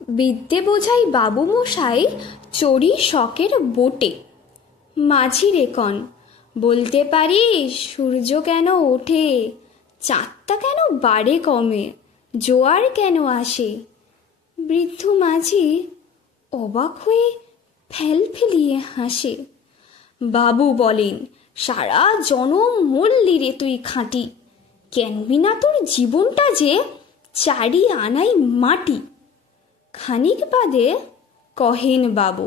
বিদ্যে বোঝাই বাবু মশাই চড়ি শখের বোটে। মাঝি রেকন, বলতে পারিস সূর্য কেন ওঠে, চাঁদটা কেন বাড়ে কমে, জোয়ার কেন আসে? বৃদ্ধ মাঝি অবাক হয়ে ফেলিয়ে হাসে। বাবু বলেন, সারা জনম মরলি রে তুই খাঁটি, কেনবি না তোর জীবনটা যে চারি আনাই মাটি। খানিক বাদে কহেন বাবু,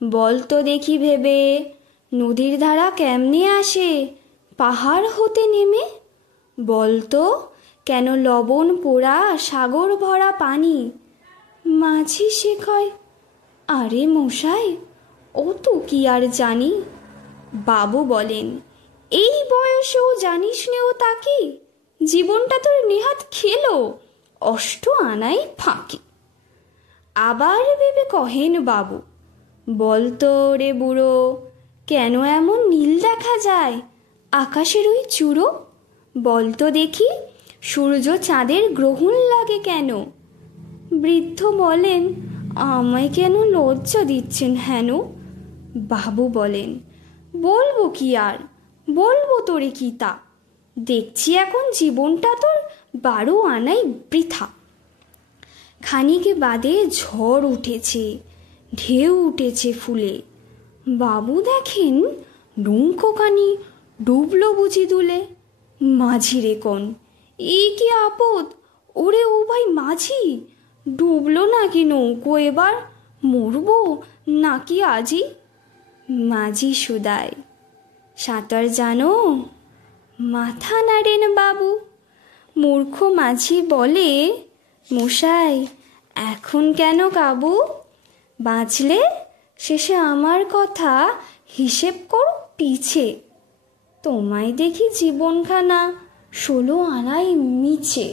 বল তো দেখি ভেবে, নদীর ধারা কেমনে আসে পাহাড় হতে নেমে? বলতো কেন লবণ পোড়া সাগর ভরা পানি? মাঝি সে কয়, আরে মশাই ও তো কি আর জানি। বাবু বলেন, এই বয়সেও জানিস নে ও তাকি, জীবনটা তোর নেহাত খেলো অষ্ট আনাই ফাঁকি। আবার ভেবে কহেন বাবু, বলতো রে বুড়ো, কেন এমন নীল দেখা যায় আকাশের ওই চূড়ো? বলতো দেখি সূর্য চাঁদের গ্রহণ লাগে কেন? বৃদ্ধ বলেন, আমায় কেন লজ্জা দিচ্ছেন হেন? বাবু বলেন, বলবো কি আর, বলবো তোরে কি তা, দেখছি এখন জীবনটা তোর 12 আনাই বৃথা। খানিক বাদে ঝড় উঠেছে, ঢেউ উঠেছে ফুলে। বাবু দেখেন নৌকোখানি ডুবলো বুঝি দুলে। মাঝি রেকন, এ কি আপদ, ওরে ও ভাই মাঝি, ডুবলো নাকি নৌকো এবার, মরবো নাকি আজি? মাঝি শুধায়, সাঁতার জানো? মাথা নাড়েন বাবু। মূর্খ মাঝি বলে, মশাই এখন কেন কাবু, বাঁচলে শেষে আমার কথা হিসেব করো পিছে, তোমায় দেখি জীবনখানা 16 আনাই মিছে।